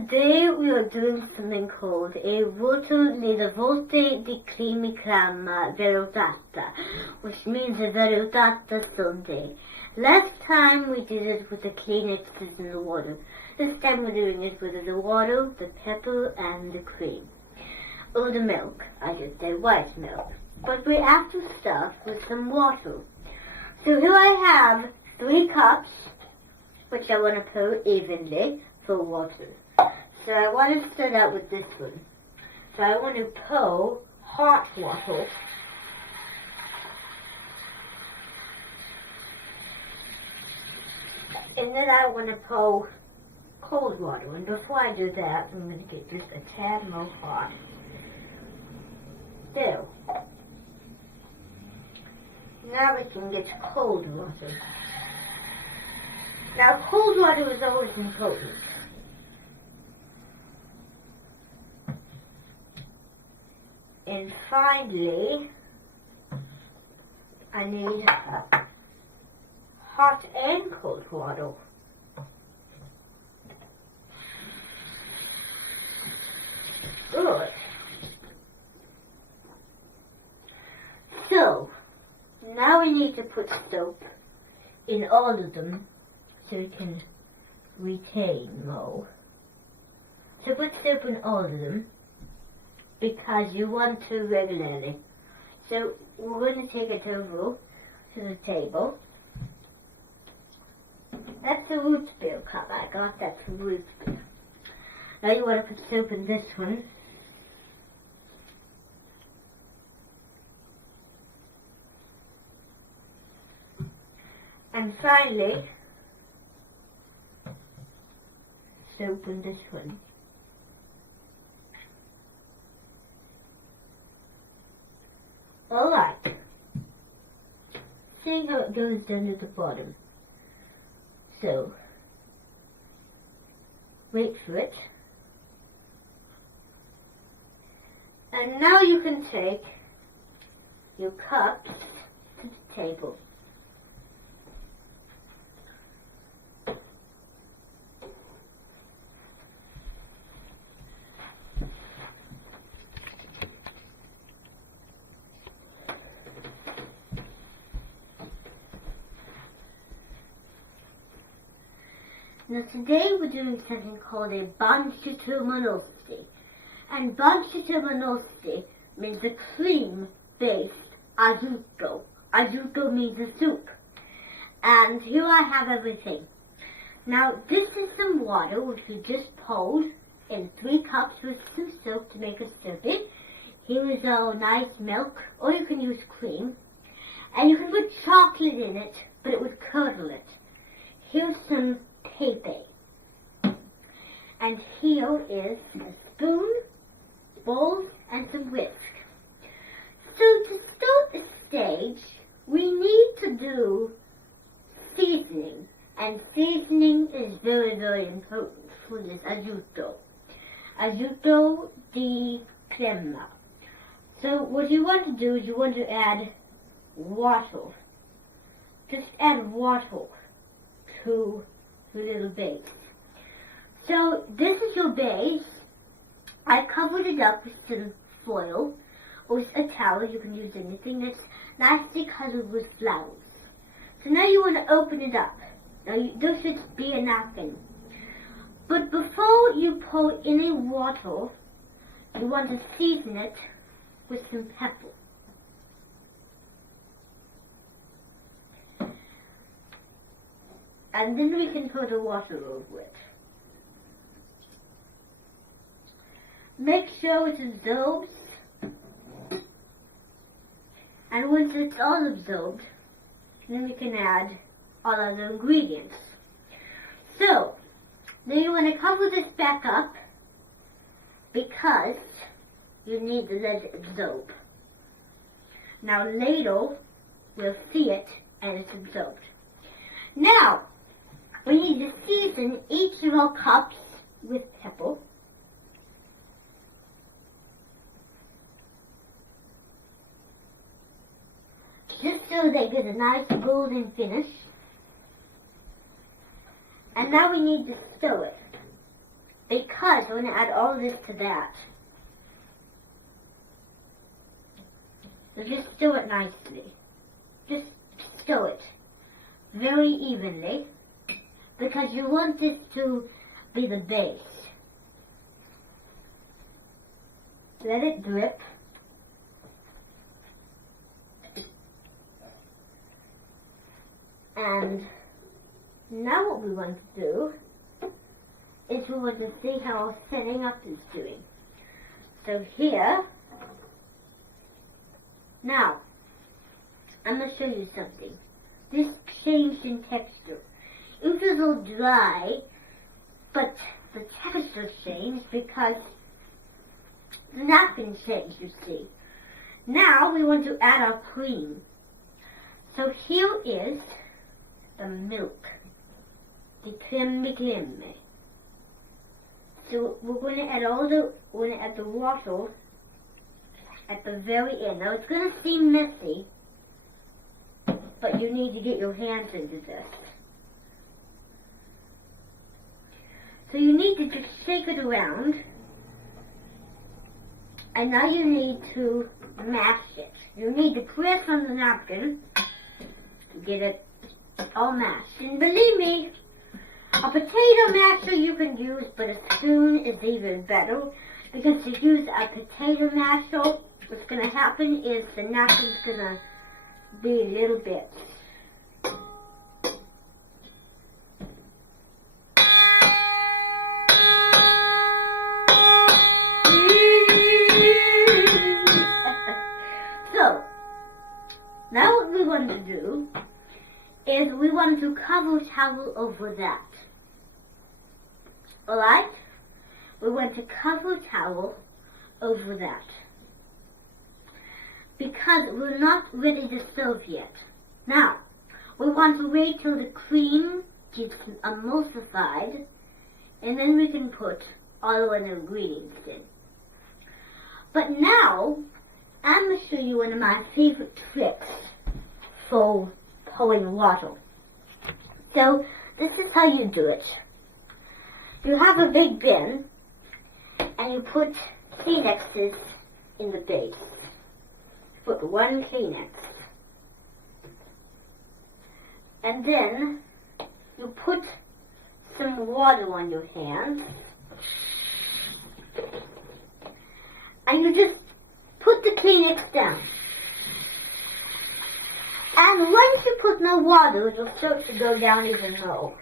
today we are doing something called a voto nelle volte di crema velodata, which means a velodata sundae. Last time we did it with the Kleenexes and the water. This time we're doing it with the water, the pepper, and the cream. Or the milk, I should say white milk. But we have to start with some water. So here I have 3 cups, which I want to pour evenly for water. So I want to start out with this one. So I want to pour hot water. And then I want to pour cold water. And before I do that, I'm going to get just a tad more hot. There. Now we can get cold water. Now cold water is always important. And finally, I need hot and cold water. Good. So, now we need to put soap in all of them so it can retain more. So put soap in all of them because you want to regularly. So we're going to take it over to the table. That's the root beer cup. I got that from root beer. Now you want to put soap in this one. And finally, soap in this one. Alright. See how it goes down to the bottom. So, wait for it. And now you can take your cups to the table. Now today we're doing something called a banchitomanosti. And banchitomanosti means a cream-based aiuto. Aiuto means a soup. And here I have everything. Now this is some water which we just poured in 3 cups with some soap to make it soupy. Here is our nice milk, or you can use cream. And you can put chocolate in it, but it would curdle it. Here's some pepe. And here is a spoon, bowl, and some whisk. So to start the stage, we need to do seasoning. And seasoning is very, very important for this aiuto. Aiuto di crema. So what you want to do is you want to add water. Just add water to the little base. So this is your base. I covered it up with some foil or with a towel. You can use anything that's nicely covered with flowers. So now you want to open it up. Now there should be a napkin. But before you pour any water, you want to season it with some pepper. And then we can pour the water over it. Make sure it absorbs. And once it's all absorbed, then we can add all other ingredients. So, then you want to cover this back up because you need to let it absorb. Now later, we'll see it and it's absorbed. Now, we need to season each of our cups with pepper. Just so they get a nice golden finish. And now we need to stir it. because we're going to add all this to that. So just stir it nicely. Just stir it very evenly because you want this to be the base. Let it drip. And now what we want to do is we want to see how setting up is doing. So here, now, I'm going to show you something. This changed in texture. It was all dry, but the texture changed because the napkin changed, you see. Now we want to add our cream. So here is the milk. The creme. So we're going to add the water at the very end. Now it's going to seem messy, but you need to get your hands into this. So you need to just shake it around, and now you need to mash it. You need to press on the napkin to get it all mashed. And believe me, a potato masher you can use, but a spoon is even better, because to use a potato masher, what's going to happen is the napkin's going to be a little bit. So, now what we want to do is we want to cover a towel over that. Alright? We want to cover a towel over that. Because we're not ready to serve yet. Now, we want to wait till the cream gets emulsified, and then we can put all of the ingredients in. But now, I'm going to show you one of my favorite tricks for pouring water. So, this is how you do it. You have a big bin, and you put Kleenexes in the base. Put one Kleenex. And then you put some water on your hands. And you just put the Kleenex down. And once you put no water, it will start to go down even more.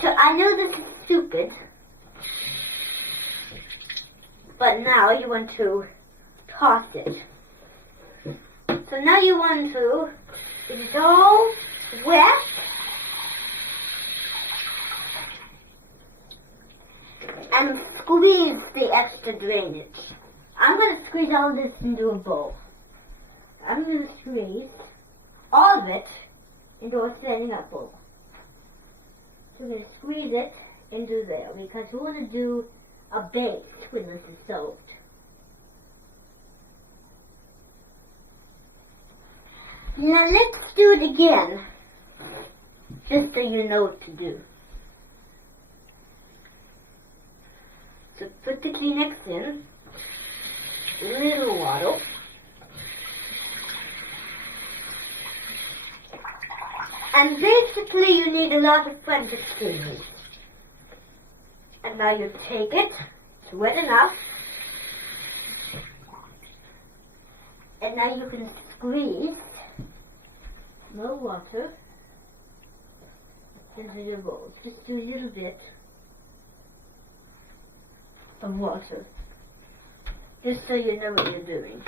So I know this is stupid, but now you want to toss it. So now you want to, it's all wet, and squeeze the extra drainage. I'm going to squeeze all this into a bowl. I'm going to squeeze all of it into a standing up bowl. So we're going to squeeze it into there because we want to do a base when this is soaked. Now let's do it again, just so you know what to do. So put the Kleenex in, a little water, and basically you need a lot of French squeeze. And now you take it, it's wet enough, and now you can squeeze more water into your bowl. Just a little bit of water, just so you know what you're doing.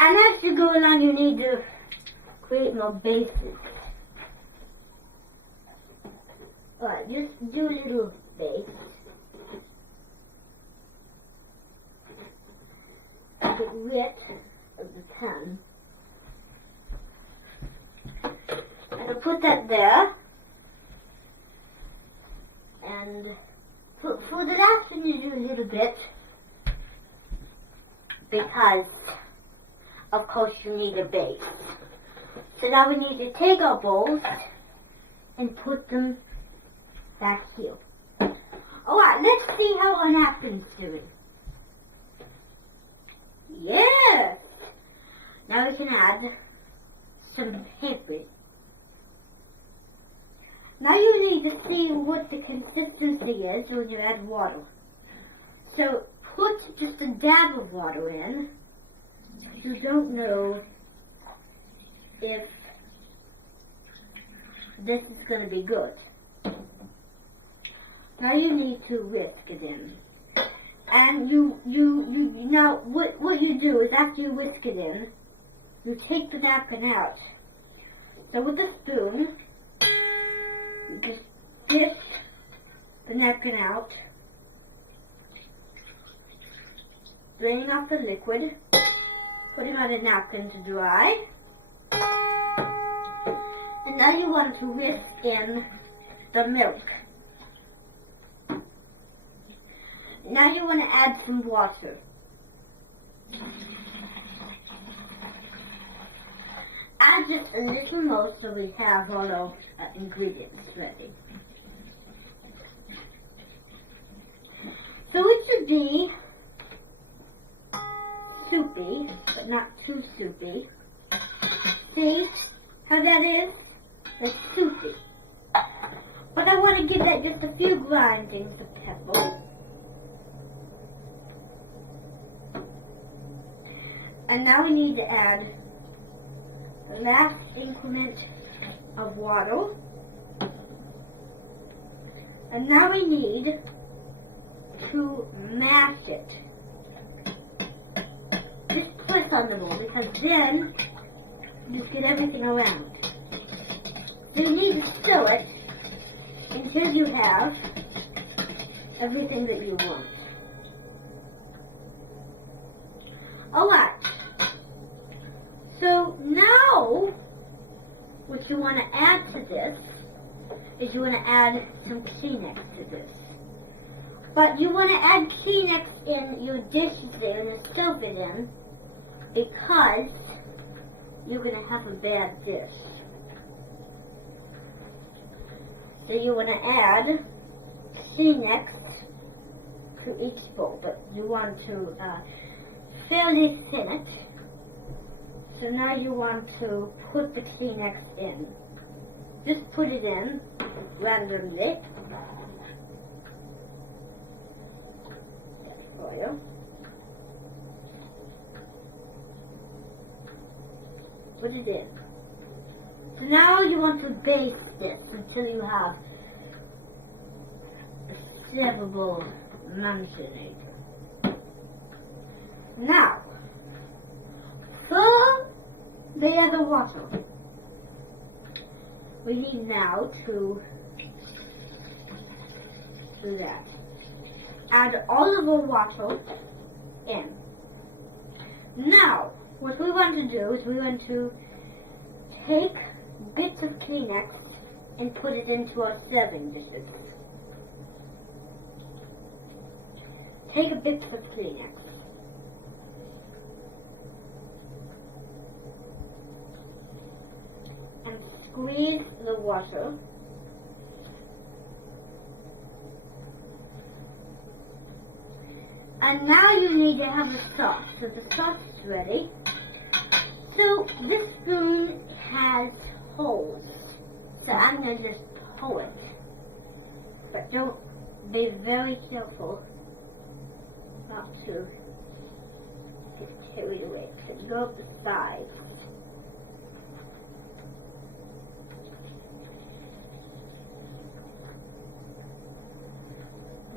And as you go along, you need to create more bases. Alright, just do a little base. Get rid of the pan. And I'll put that there. And For the last one you do a little bit, because of course you need a base. So now we need to take our bowls and put them back here. Alright, let's see how our napkin's doing. Yes! Now we can add some paper. Now you need to see what the consistency is when you add water. So put just a dab of water in. You don't know if this is going to be good. Now you need to whisk it in. And now what you do is after you whisk it in, you take the napkin out. So with a spoon, you just dip the napkin out, draining off the liquid, putting on a napkin to dry. And now you want to whisk in the milk. Now you want to add some water. Add just a little more so we have all our ingredients ready. So it should be soupy, but not too soupy. See how that is? It's soupy. But I want to give that just a few grindings of pepper. And now we need to add the last increment of water. And now we need to mash it. Just press on the bowl because then you get everything around. So you need to stir it until you have everything that you want. Alright. So now, what you want to add to this is you want to add some Kleenex to this. But you want to add Kleenex in your dishes there and stuff it in because you're going to have a bad dish. So you want to add Kleenex to each bowl, but you want to fairly thin it. So now you want to put the Kleenex in. Just put it in randomly. That's for you. Put it in. So now you want to base this until you have a servable mansionator. Now, for the other water, we need now to do that. Add all of our water in. Now, what we want to do is we want to take bits of Kleenex and put it into our serving dishes. Take a bit of Kleenex. And squeeze the water. And now you need to have a sauce. So the sauce is ready. So this spoon has holes. So I'm going to just pull it. But don't be very careful not to get carried away. So go up the sides.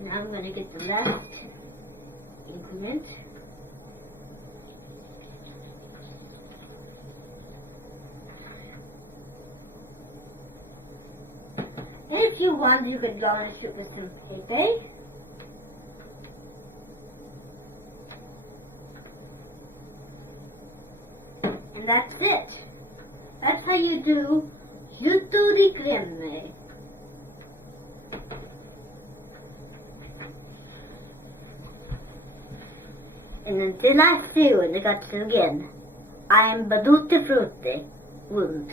Now I'm going to get the last increment. And if you want, you could garnish it with some pepe. And that's it. That's how you do jutto di creme. And until I see you in the guts again, I am Baduti Frutti, Wound.